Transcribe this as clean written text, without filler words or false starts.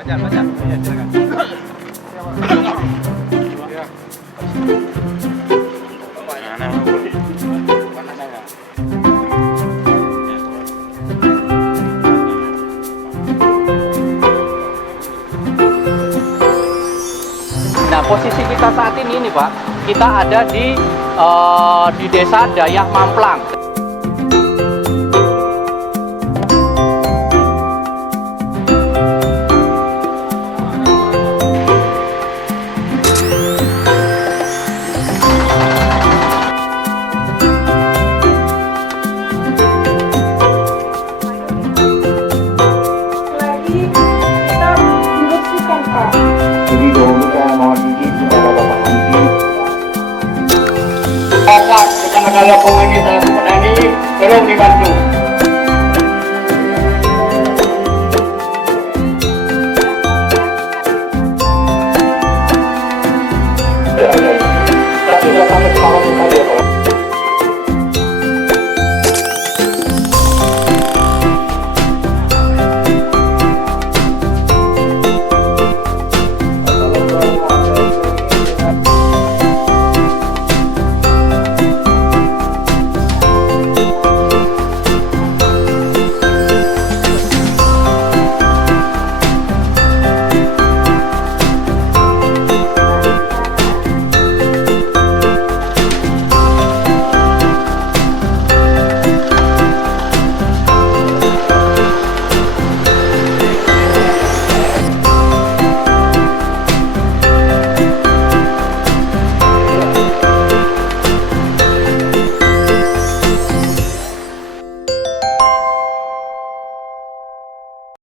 Baca. Ya, silakan. Ya. Nah, posisi kita saat ini nih Pak, kita ada di Desa Dayak Mamplang. Jadi dahulu saya mohon izin kepada Bapak Menteri. Kecamatan Lokong ini saya ini tolong dibantu.